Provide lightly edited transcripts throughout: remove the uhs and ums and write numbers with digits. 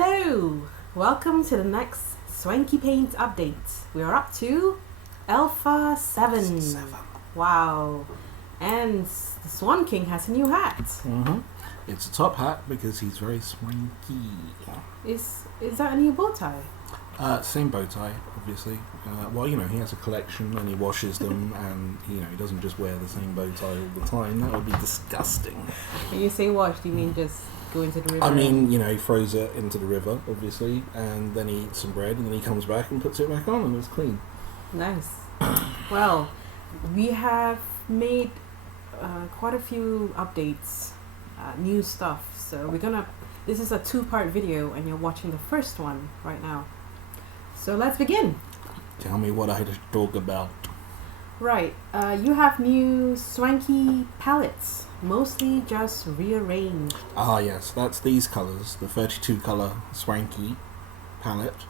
Hello! Welcome to the next Swanky Paint update. We are up to Alpha+7. Wow. And the Swan King has a new hat. It's a top hat because he's very swanky. Is that a new bow tie? Same bow tie, obviously. Well, he has a collection and he washes them, and he doesn't just wear the same bow tie all the time. That would be disgusting. When you say wash, do you mean just go into the river? I mean, he throws it into the river, obviously, and then he eats some bread, and then he comes back and puts it back on, and it's clean. Nice. Well, we have made quite a few updates, new stuff. So this is a two-part video, and you're watching the first one right now. So let's begin. Tell me what I had to talk about. Right, you have new Swanky palettes, mostly just rearranged. Ah yes, that's these colours, the 32 colour Swanky palette,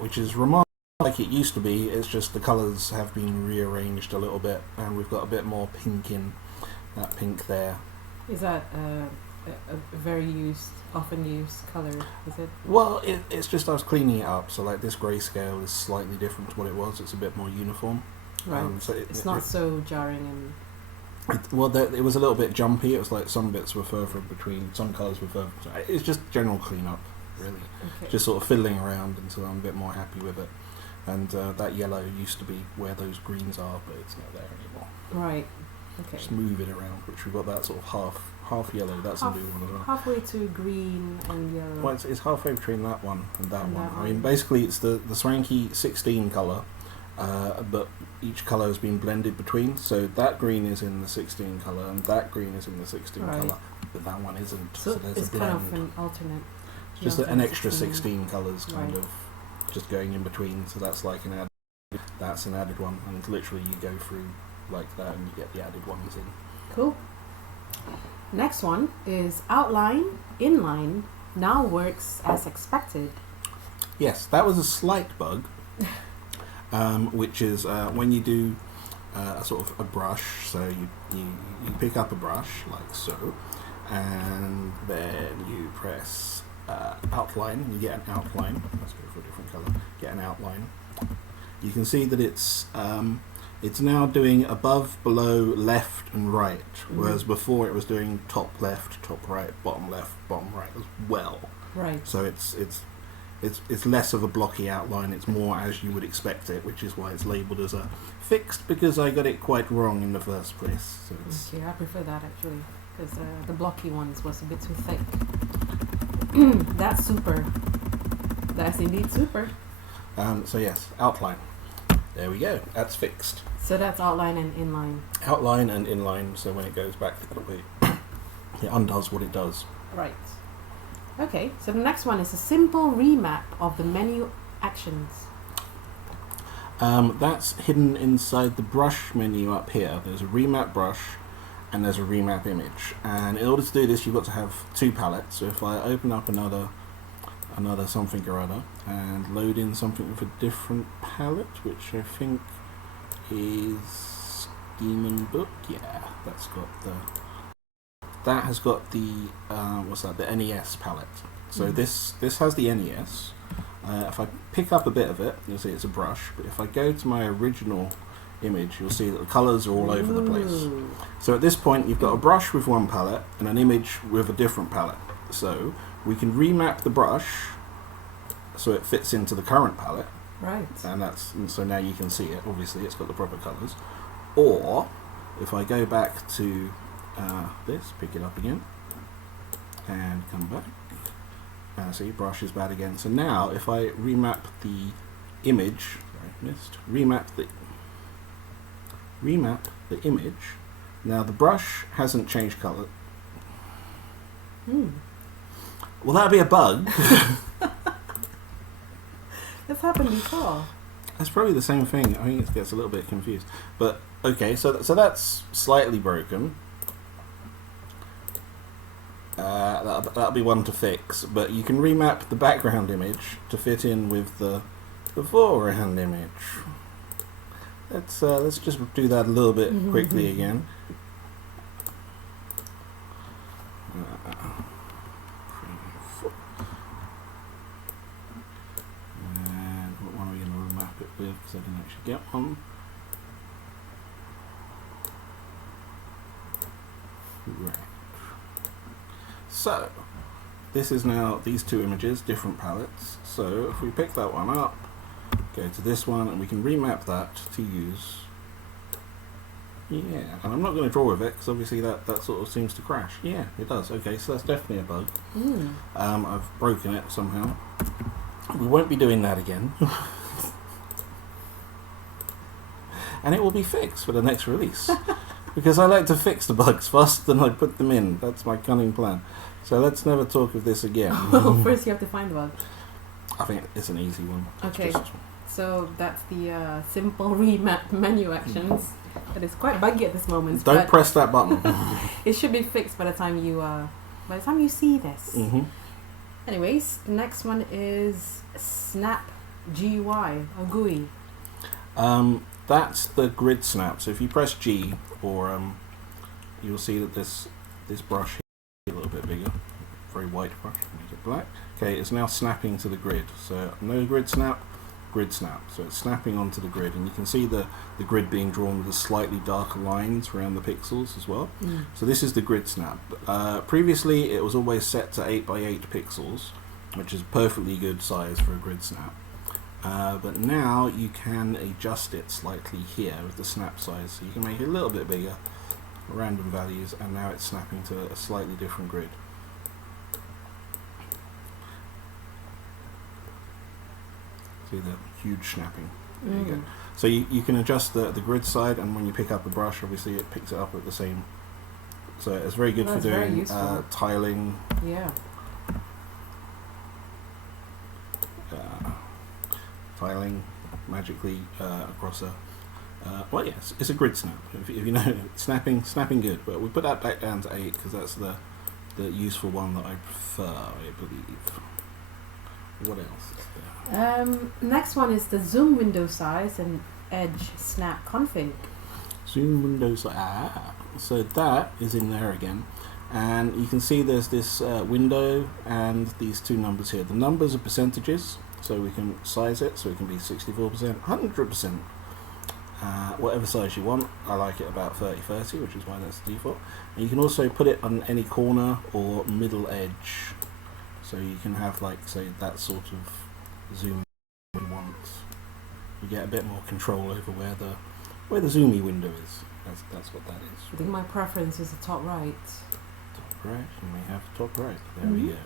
which is remarkable like it used to be. It's just the colours have been rearranged a little bit, and we've got a bit more pink in that pink there. Is that a very often used colour, is it? Well, it's just I was cleaning it up, so like this grayscale is slightly different to what it was. It's a bit more uniform. Right. So it's not so jarring and... it was a little bit jumpy. It was like some bits were further between, some colours were further. It's just general clean-up, really. Okay. Just sort of fiddling around until I'm a bit more happy with it. And that yellow used to be where those greens are, but it's not there anymore. Right. Okay. Just move it around, which we've got that sort of half yellow. That's a new one as well. Halfway to green and yellow. Well, it's halfway between that one and that one. That I mean, basically, it's the Swanky 16 colour, but each colour has been blended between. So that green is in the 16 colour, and that green is in the 16 colour, but that one isn't. So there's it's a blend. kind of an alternate. It's just an extra 16 colours, kind of, just going in between. So that's like an added. That's an added one, and literally you go through like that, and you get the added ones in. Cool. Next one is outline, inline, now works as expected. Yes, that was a slight bug, which is when you do a sort of a brush, so you pick up a brush like so, and then you press outline, and you get an outline. Let's go for a different colour. Get an outline. You can see that it's now doing above, below, left and right, whereas before it was doing top left, top right, bottom left, bottom right as well. Right. So it's less of a blocky outline, it's more as you would expect it, which is why it's labelled as a fixed, because I got it quite wrong in the first place. So it's okay, I prefer that actually, because the blocky ones was a bit too thick. That's super. That's indeed super. so yes, outline. There we go, that's fixed. So that's outline and inline. Outline and inline, so when it goes back the other way, it undoes what it does. Right. Okay, so the next one is a simple remap of the menu actions. That's hidden inside the brush menu up here. There's a remap brush and there's a remap image. And in order to do this, you've got to have two palettes. So if I open up another something or other and load in something with a different palette, which I think is Demon Book. Yeah, that has got the the NES palette. So this has the NES. If I pick up a bit of it, you'll see it's a brush, but if I go to my original image, you'll see that the colours are all over the place. So at this point you've got a brush with one palette and an image with a different palette. So we can remap the brush so it fits into the current palette. Right. And so now you can see it. Obviously it's got the proper colours. Or if I go back to this, pick it up again and come back, see, brush is bad again. So now if I remap the image, remap the image, now the brush hasn't changed colour. Well, that'd be a bug. That's happened before. That's probably the same thing. I think it gets a little bit confused. But okay, so that's slightly broken. That'll be one to fix. But you can remap the background image to fit in with the foreground image. Let's just do that a little bit quickly again. with because I didn't actually get one. Right. So this is now these two images, different palettes. So if we pick that one up, go to this one, and we can remap that to use. Yeah, and I'm not going to draw with it because obviously that sort of seems to crash. Yeah, it does. Okay, so that's definitely a bug. I've broken it somehow. We won't be doing that again. And it will be fixed for the next release. Because I like to fix the bugs faster than I put them in. That's my cunning plan. So let's never talk of this again. Well, first you have to find the bug. I think it's an easy one. Okay, so that's the simple remap menu actions. But it's quite buggy at this moment. Don't press that button. It should be fixed by the time you see this. Anyways, the next one is Snap GUI or GUI. That's the grid snap. So if you press G, or you'll see that this brush here is a little bit bigger. Very white brush. Make it black. Okay, it's now snapping to the grid. So no grid snap. Grid snap, so it's snapping onto the grid, and you can see the grid being drawn with the slightly darker lines around the pixels as well. So this is the grid snap. Previously it was always set to 8 by 8 pixels, which is a perfectly good size for a grid snap, but now you can adjust it slightly here with the snap size, so you can make it a little bit bigger, random values, and now it's snapping to a slightly different grid. The huge snapping. There you go. So you can adjust the grid side, and when you pick up a brush, obviously it picks it up at the same. So it's very good for doing tiling. Yeah. Tiling magically across a. Well, yes, it's a grid snap. If you know, snapping good. But we put that back down to 8 because that's the useful one that I prefer, I believe. What else is there? Next one is the zoom window size and edge snap config. Zoom window size. So that is in there again, and you can see there's this window and these two numbers here. The numbers are percentages, so we can size it so it can be 64%, 100%, whatever size you want. I like it about 30/30, which is why that's the default. And you can also put it on any corner or middle edge. So you can have, like, say, that sort of zoom you want. You get a bit more control over where the zoomy window is. That's what that is. I think my preference is the top right. Top right, you may have top right. There we go.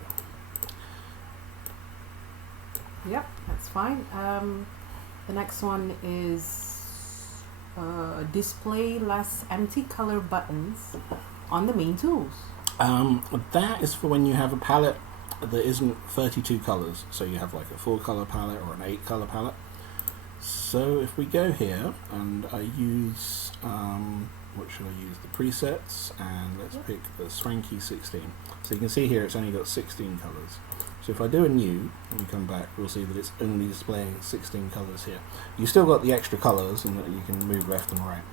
Yep, that's fine. The next one is display less empty color buttons on the main tools. That is for when you have a palette that isn't 32 colors, so you have like a 4-color palette or an 8-color palette. So if we go here and I use what should I use, the presets, and let's pick the Swanky 16. So you can see here it's only got 16 colors. So if I do a new and we come back, we'll see that it's only displaying 16 colors here. You still got the extra colors and that you can move left and right,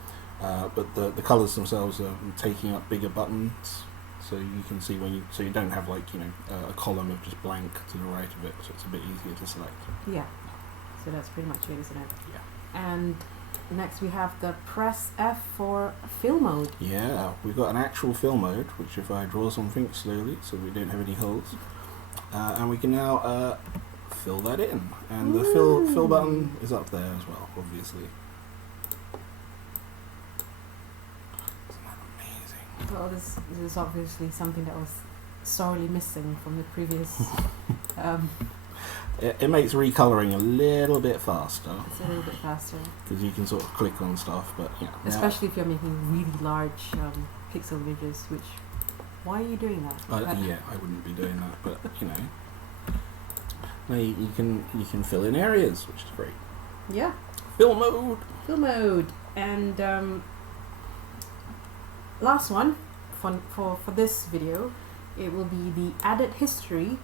but the colors themselves are taking up bigger buttons. So you can see so you don't have, like, a column of just blank to the right of it, so it's a bit easier to select. Yeah, so that's pretty much it, isn't it? Yeah. And next we have the press F for fill mode. Yeah, we've got an actual fill mode, which if I draw something slowly so we don't have any holes, and we can now fill that in, and the fill button is up there as well, obviously. Well, this is obviously something that was sorely missing from the previous. It makes recolouring a little bit faster. It's a little bit faster. Because you can sort of click on stuff, but yeah. Especially if you're making really large pixel images, which, why are you doing that? Yeah, I wouldn't be doing that, but no, you can fill in areas, which is great. Yeah. Fill mode. Fill mode, and last one for this video, it will be the added history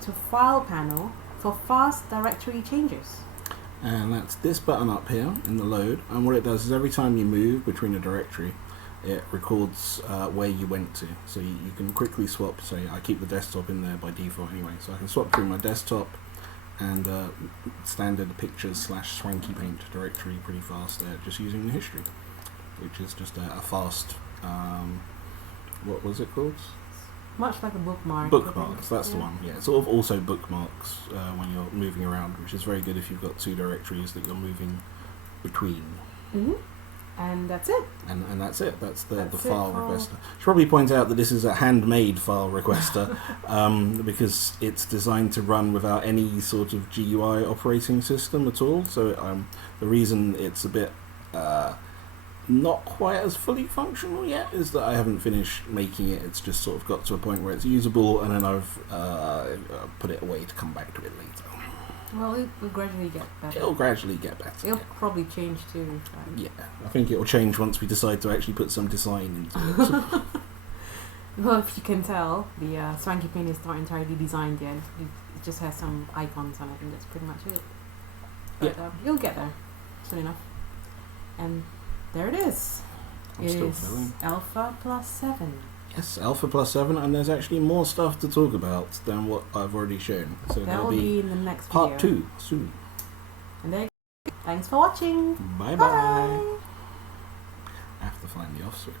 to file panel for fast directory changes. And that's this button up here in the load, and what it does is every time you move between a directory, it records where you went to. So you can quickly swap. Say I keep the desktop in there by default anyway, so I can swap through my desktop and standard pictures / Swanky paint directory pretty fast there, just using the history, which is just a fast. What was it called? Much like a bookmark. Bookmarks, that's the one. Yeah, sort of also bookmarks when you're moving around, which is very good if you've got two directories that you're moving between. And that's it. And that's it. That's the That's file it for- requester. Should probably point out that this is a handmade file requester because it's designed to run without any sort of GUI operating system at all. So the reason it's a bit not quite as fully functional yet is that I haven't finished making it. It's just sort of got to a point where it's usable, and then I've put it away to come back to it later. Well, it will gradually get better. It'll gradually get better. It'll probably change too. Yeah, I think it'll change once we decide to actually put some design into it. Well, if you can tell, the Swanky paint is not entirely designed yet. It just has some icons on it, and that's pretty much it. But you'll get there soon enough. And there it is. I'm still filling. Alpha+7. Yes, Alpha+7, and there's actually more stuff to talk about than what I've already shown. So That there'll will be be in the next part video. 2 soon. And there you go. Thanks for watching. Bye bye. Bye. I have to find the off switch.